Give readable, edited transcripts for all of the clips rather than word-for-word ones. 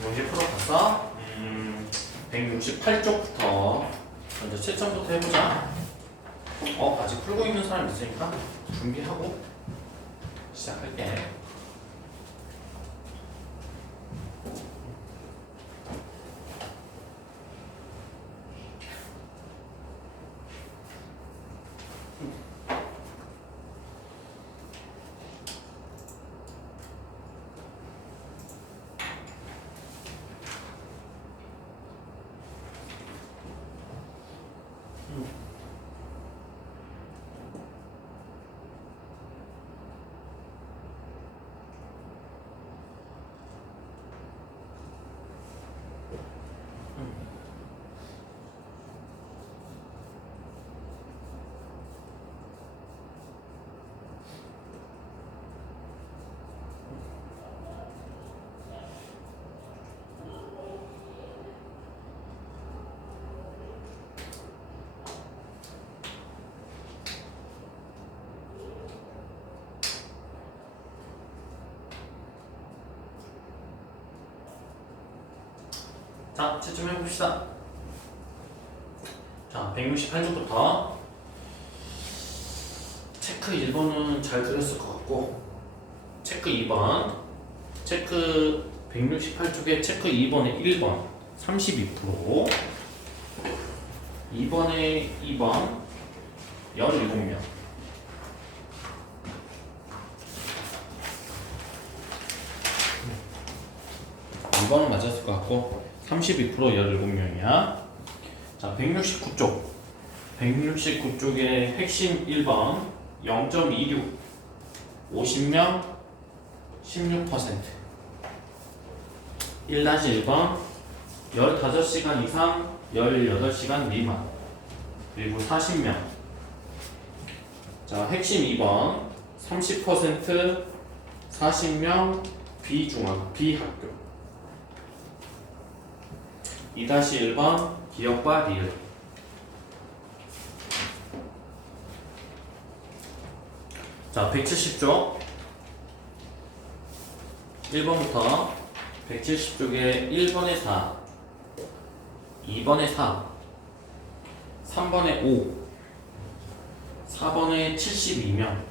이제 풀어봤어? 168쪽부터 먼저 채점부터 해보자. 아직 풀고 있는 사람 있으니까 준비하고 시작할게. 자, 채점해봅시다. 자, 168쪽부터 체크 1번은 잘 그렸을 것 같고, 체크 2번, 체크 168쪽에 체크 2번에 1번 32%, 2번에 2번 17명. 이번은 맞았을 것 같고 32% 17명이야. 자, 169쪽. 169쪽의 핵심 1번 0.26 50명 16%. 1-1번 15시간 이상 18시간 미만 그리고 40명. 자, 핵심 2번 30% 40명 비학교. 2-1번 기억과 리을. 자, 170쪽 1번부터 170쪽에 1번에 4 2번에 4 3번에 5 4번에 72명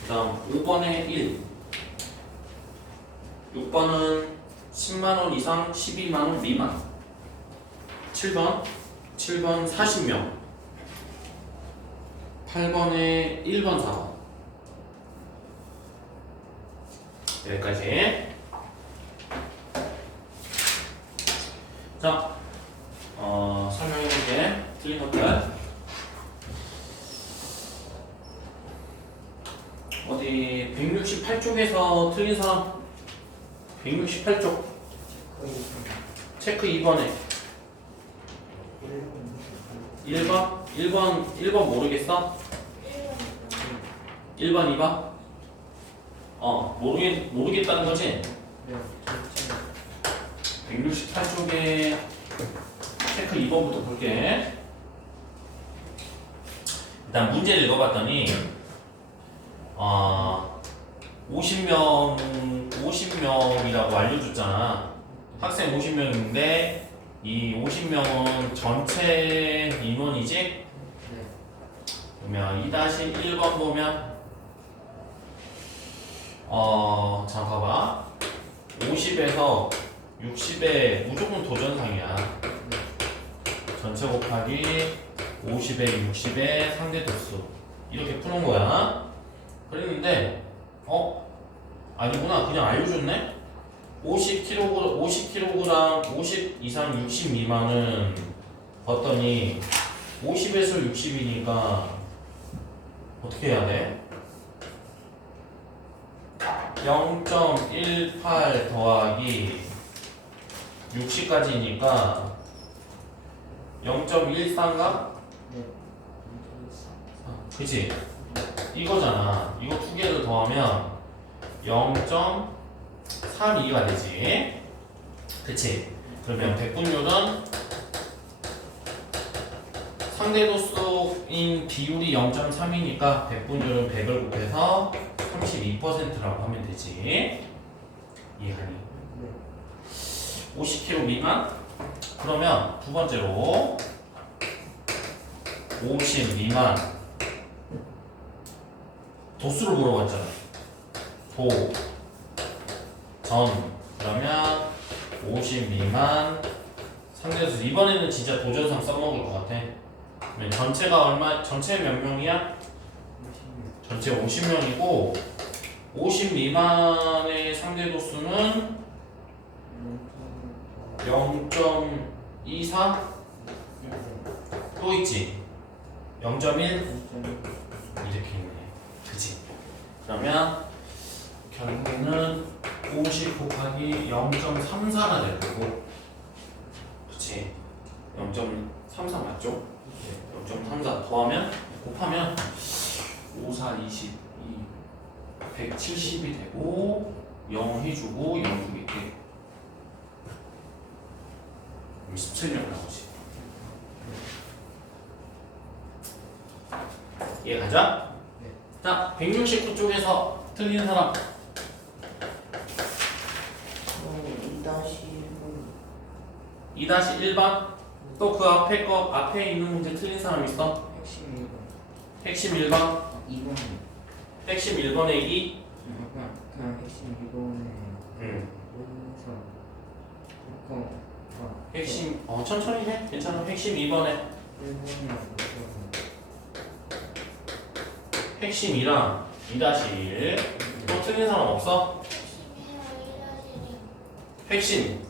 그 다음 5번에 1 6번은 10만원 이상 12만원 미만. 7번 40명. 8번에 1번 4번. 여기까지. 자, 설명해볼게. 틀린 것들. 어디 168쪽에서 틀린 사람? 168쪽 체크 2번에 1번 모르겠어? 1번 2번? 모르겠다는 거지? 168쪽에 체크 2번부터 볼게. 일단 문제를 읽어봤더니 50명이라고 알려줬잖아. 학생 50명인데 이 50명은 전체 인원이지? 그러면 2-1번 보면 자 봐봐. 50에서 60에 무조건 도전상이야. 전체 곱하기 50에 60에 상대 도수 이렇게 푸는 거야. 그랬는데 아니구나. 그냥 알려줬네? 50kg, 50 이상 60 미만은 봤더니 50에서 60이니까 어떻게 해야 돼? 0.18 더하기 60까지니까 0.14인가? 그치? 이거잖아. 이거 두 개를 더하면 0.32가 되지. 그치? 그러면 백분율은 상대도수인 비율이 0.3이니까 백분율은 100을 곱해서 32%라고 하면 되지. 이해하니? 네. 50kg 미만? 그러면 두 번째로 50 미만 도수를 물어봤잖아. 도, 전. 그러면 50 미만 상대수. 이번에는 진짜 도전상 써먹을 것 같아. 그러면 전체가 얼마? 전체 몇 명이야? 50명. 전체 50명이고 50 미만의 상대 도수는 0.24? 또 있지? 0.1? 이렇게 있네. 그치? 그러면 결국에는 50 곱하기 0.34가 될 거고, 그치? 0.34 맞죠? 0.34 더하면 곱하면 5, 4, 22, 170이 되고 0 해주고 0 주겠지. 17명 나오지. 이해 가자? 네. 자, 169쪽에서 틀린 사람. 2-1번 2-1번. 또 그 앞에 거, 앞에 있는 문제 틀린 사람 있어? 핵심 1번. 핵심 1번. 2번. 핵심 1번에 2. 그냥 핵심 2번에 여기서 핵심, 천천히 해. 괜찮아. 핵심 2번에 1번이랑 핵심이랑 2-1. 또 틀린 사람 없어? 핵심.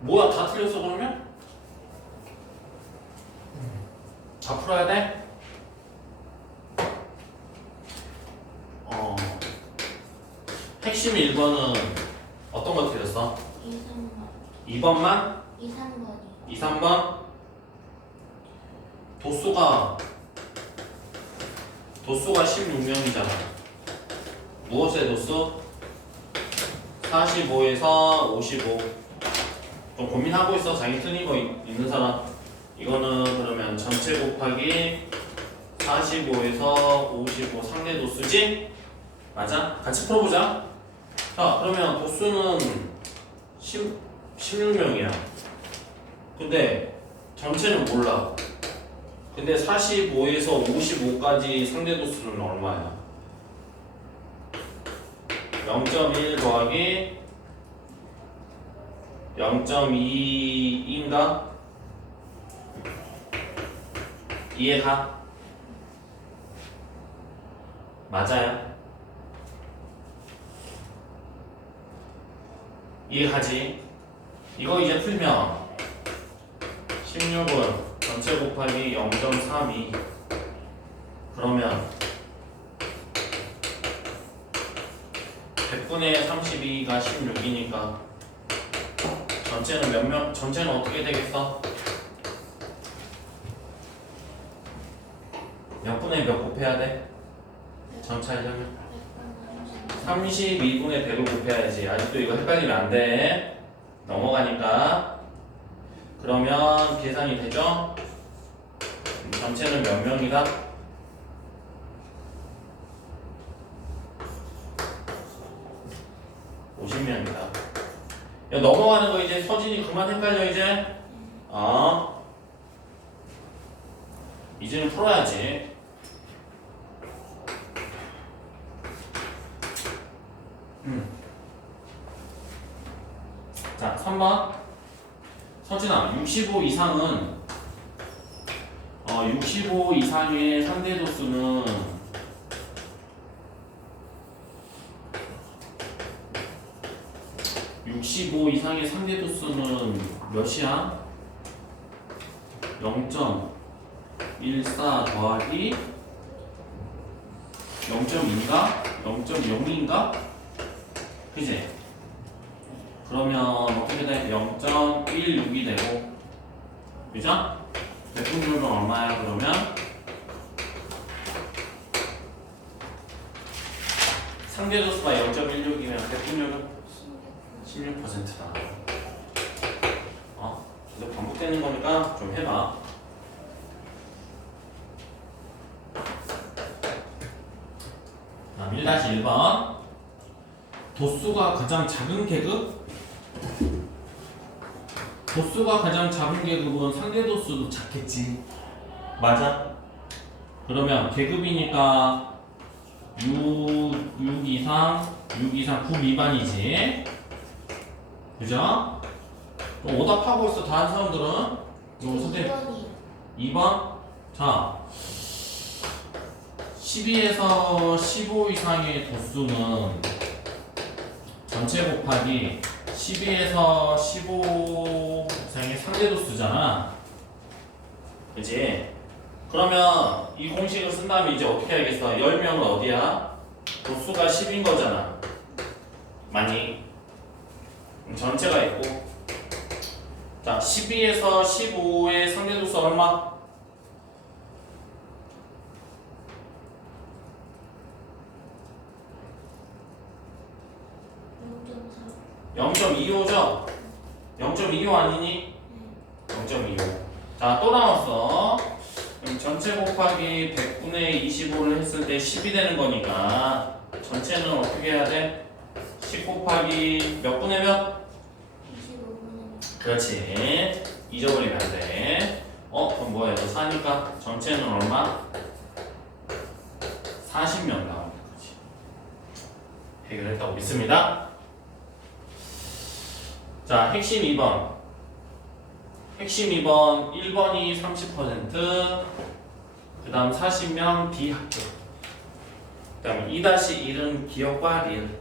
뭐야, 다 틀렸어 그러면? 다 풀어야 돼? 핵심 1번은 어떤 거 틀렸어? 2번만? 2, 3번? 도수가 16명이잖아. 무엇의 도수? 45에서 55. 좀 고민하고 있어. 자기 틀린 거 있는 사람. 이거는 그러면 전체 곱하기 45에서 55 상대 도수지? 맞아? 같이 풀어보자. 자, 그러면 도수는 16명이야. 근데 전체는 몰라. 근데 45에서 55까지 상대 도수는 얼마야? 0.1 더하기 0.2인가? 이해가? 맞아요? 이해가지? 이거 이제 풀면 16은 전체 곱하기 0.32. 그러면 100분의 32가 16이니까 전체는 몇 명? 전체는 어떻게 되겠어? 몇 분의 몇 곱해야 돼? 전체 하려면 32분의 100을 곱해야지. 아직도 이거 헷갈리면 안 돼. 넘어가니까. 그러면 계산이 되죠? 전체는 몇 명이다? 50명이다. 야, 넘어가는 거 이제 서진이 그만 헷갈려 이제. 이제는 풀어야지. 자, 3번. 서진아, 65 이상은 65 이상의 상대 도수는 65 이상의 상대 도수는 몇이야? 0.14 더하기 0.2인가? 0.0인가? 그지? 그러면 어떻게 돼? 0.16이 되고, 그죠? 백분율은 얼마야 그러면? 상대 도수가 0.16이면 백분율은 16%다. 근데 반복되는 거니까 좀 해봐. 다음 1-1번. 도수가 가장 작은 계급? 도수가 가장 작은 계급은 상대 도수도 작겠지. 맞아? 그러면 계급이니까 6 이상, 6 이상 9 미만이지. 그죠? 그럼 오답하고 있어, 다른 사람들은? 이거 선생님 2번이요. 2번? 자, 12에서 15 이상의 도수는 전체 곱하기 12에서 15 이상의 상대 도수잖아. 그치? 그러면 이 공식을 쓴 다음에 이제 어떻게 하겠어? 10명은 어디야? 도수가 10인 거잖아. 맞니? 전체가 있고. 자, 12에서 15의 상대 도수 얼마? 0.25죠? 0.25 아니니? 0.25. 자, 또 남았어. 그럼 전체 곱하기 100분의 25를 했을 때 10이 되는 거니까 전체는 어떻게 해야 돼? 10 곱하기 몇 분의 몇? 25분의 그렇지. 잊어버리면 안 돼. 그럼 뭐야? 너 4니까 전체는 얼마? 40명 나오는 거지. 해결했다고 믿습니다. 자, 핵심 2번. 핵심 2번 1번이 30%, 그 다음 40명 비학교, 그 다음 2-1은 기업과 리을.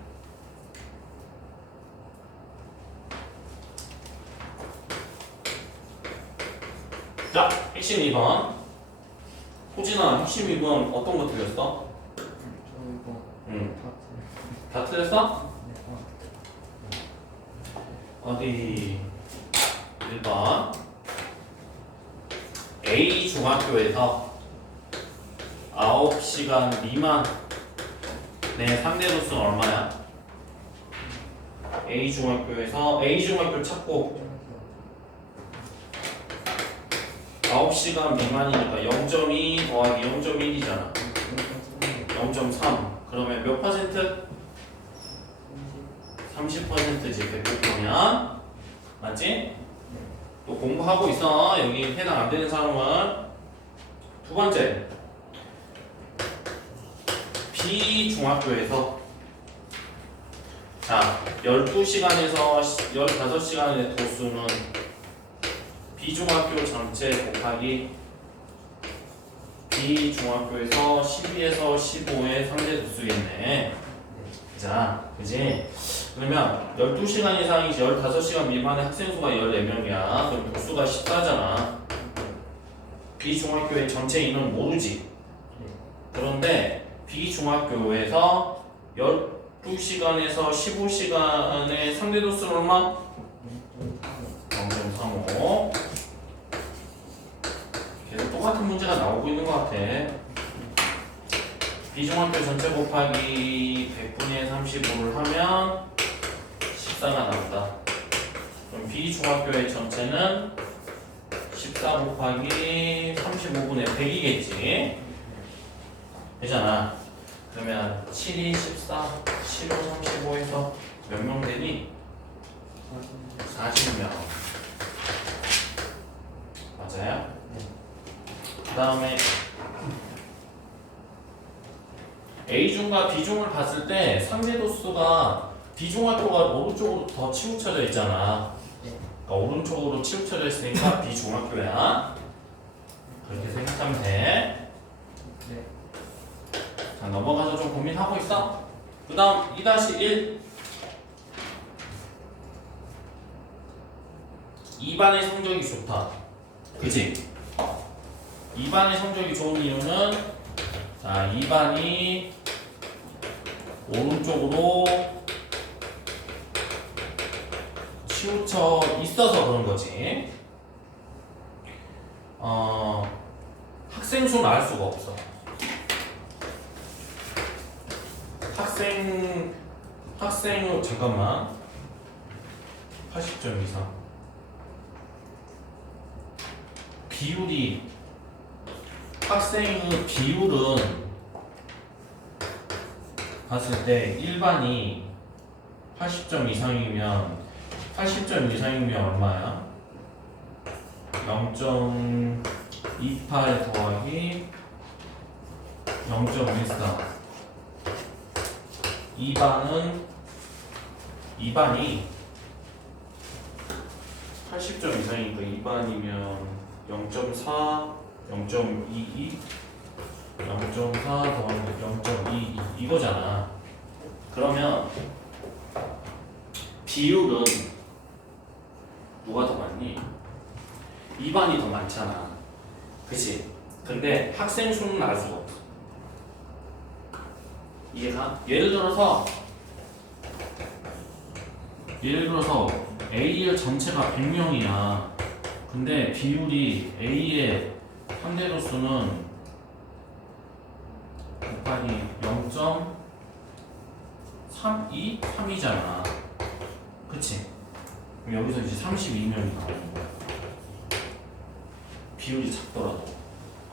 자, 핵심 2번. 호진아, 핵심 2번 어떤 거 틀렸어? 저 이거 응. 다 다 틀렸어? 네, 어디? 1번. A 중학교에서 9시간 미만 내 상대 도수는 얼마야? A 중학교에서 A 중학교 찾고 9시간 미만이니까 0.2 더하기 0.1이잖아. 0.3. 그러면 몇 퍼센트? 30%지. 100%면 맞지? 또 공부하고 있어. 여기 해당 안 되는 사람은. 두 번째, B 중학교에서 자 12시간에서 15시간의 도수는 B 중학교 전체 곱하기 B 중학교에서 12에서 15의 상대 도수겠네. 자, 그지? 그러면 12시간 이상이지 15시간 미만의 학생 수가 14명이야. 그럼 도수가 14잖아. B중학교의 전체 인원 모르지. 그런데 B중학교에서 12시간에서 15시간의 상대 도수는 얼마? 0.35. 계속 똑같은 문제가 나오고 있는 것 같아. B중학교 전체 곱하기 100분의 35를 하면 14가 나온다. 그럼 B중학교의 전체는 14 곱하기 35분의 100이겠지. 되잖아. 그러면 7이 14, 7호 35에서 몇 명 되니? 40명. 맞아요? 그 다음에 A중과 B중을 봤을 때 상대 도수가 B중학교가 오른쪽으로 더 치우쳐져 있잖아. 그러니까 오른쪽으로 치우쳐져 있으니까 B중학교야. 그렇게 생각하면 돼. 네. 자, 넘어가서 좀 고민하고 있어. 그 다음 2-1. 2반의 성적이 좋다. 그치? 2반의 성적이 좋은 이유는 자, 2반이 오른쪽으로 치우쳐 있어서 그런 거지. 학생 수는 알 수가 없어. 학생 잠깐만. 80점 이상. 비율이 학생의 비율은 봤을 때 1반이 80점 이상이면 80점 이상이면 얼마야? 0.28 더하기 0.14 2반이 80점 이상이니까 2반이면 0.4 0.22 0.4 더하기 0.22 이거잖아. 그러면 비율은 누가 더 많니? 2반이 더 많잖아. 그치? 근데 학생 수는 알 수가 없어. 이해가? 예를 들어서 A의 전체가 100명이야. 근데 비율이 A의 상대도 수는 곱하기 0.323이잖아. 그치? 그럼 여기서 이제 32명이 나오는 거야. 비율이 작더라도.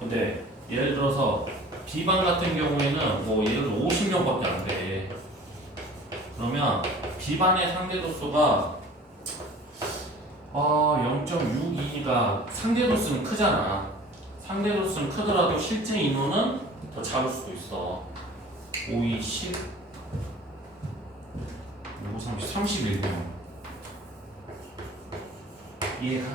근데 예를 들어서 B반 같은 경우에는 뭐 예를 들어 50명밖에 안 돼. 그러면 B반의 상대도수가 0.62가 상대도수는 크잖아. 상대도수는 크더라도 실제 인원은 더 작을 수도 있어. 5, 2, 10 31명. 이해가?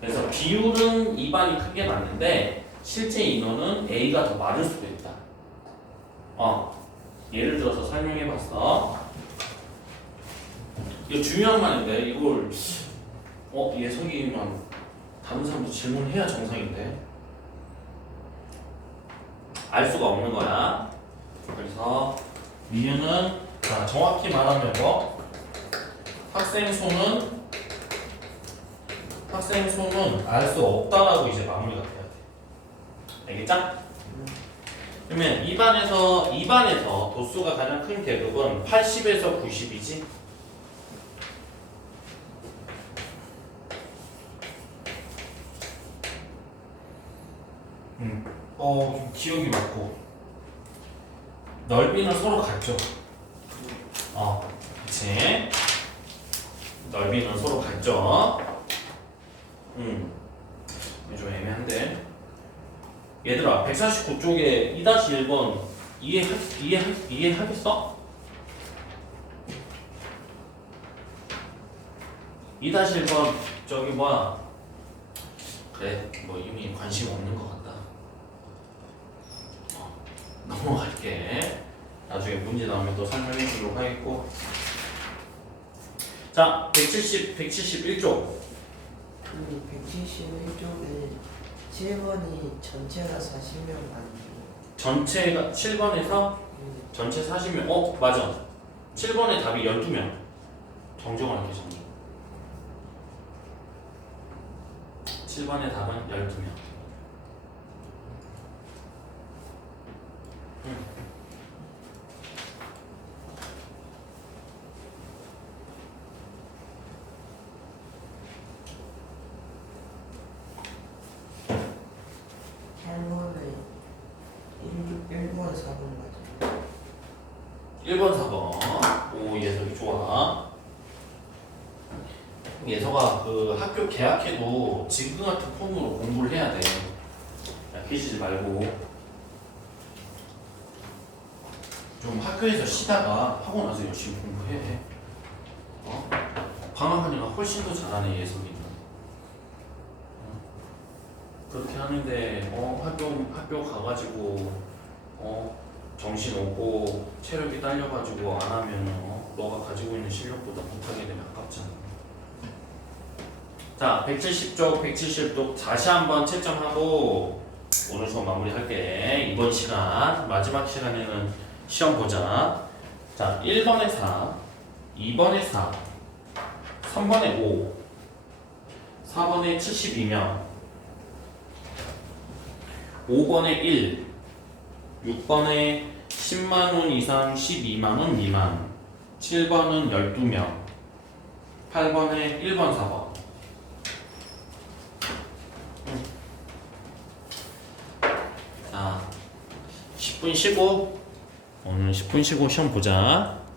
그래서 비율은 2반이 크게 맞는데 실제 인원은 A가 더 많을 수도 있다. 예를 들어서 설명해봤어. 이거 중요한 말인데 이걸 예석이만 다른 사람도 질문해야 정상인데 알 수가 없는 거야. 그래서 니은은 자 정확히 말하면 뭐 학생 수는 알 수 없다라고 이제 마무리가 돼야 돼. 알겠죠? 그러면 2반에서 도수가 가장 큰 계급은 80에서 90이지? 기억이 맞고 넓이는 서로 같죠? 그치? 넓이는 서로 같죠? 좀 애매한데 얘들아 149쪽에 2-1번 이해하겠어? 2-1번 저기 뭐야 그래 뭐 이미 관심 없는 것 같다. 넘어갈게. 나중에 문제 나오면 또 설명해 주도록 하겠고. 자 171쪽 그 171쪽에 7번이 전체가 40명 아니에요? 전체가 7번에서 전체 40명 맞아 7번의 답이 12명 정정할게 정정 7번의 답은 12명 8번에 1번 4번 맞아요. 1번 4번 오 예석이 좋아. 예서가 그 학교 개학해도 지금 같은 폼으로 공부를 해야 돼. 삐지지 말고 좀 학교에서 쉬다가 하고 나서 열심히 공부해. 방학하니까 훨씬 더 잘하네 예석이는. 그렇게 하는데 학교 가가지고 정신 없고 체력이 딸려가지고 안 하면 너가 가지고 있는 실력보다 못하게 되면 아깝잖아. 자 170쪽 170쪽 다시 한번 채점하고 오늘 수업 마무리할게. 이번 시간 마지막 시간에는 시험 보자. 자 1번에 4 2번에 4 3번에 5 4번에 72명 5번에 1 6번에 10만원 이상 12만원 미만 7번은 12명 8번에 1번 4번 자 10분 쉬고 오늘 10분 쉬고 시험 보자.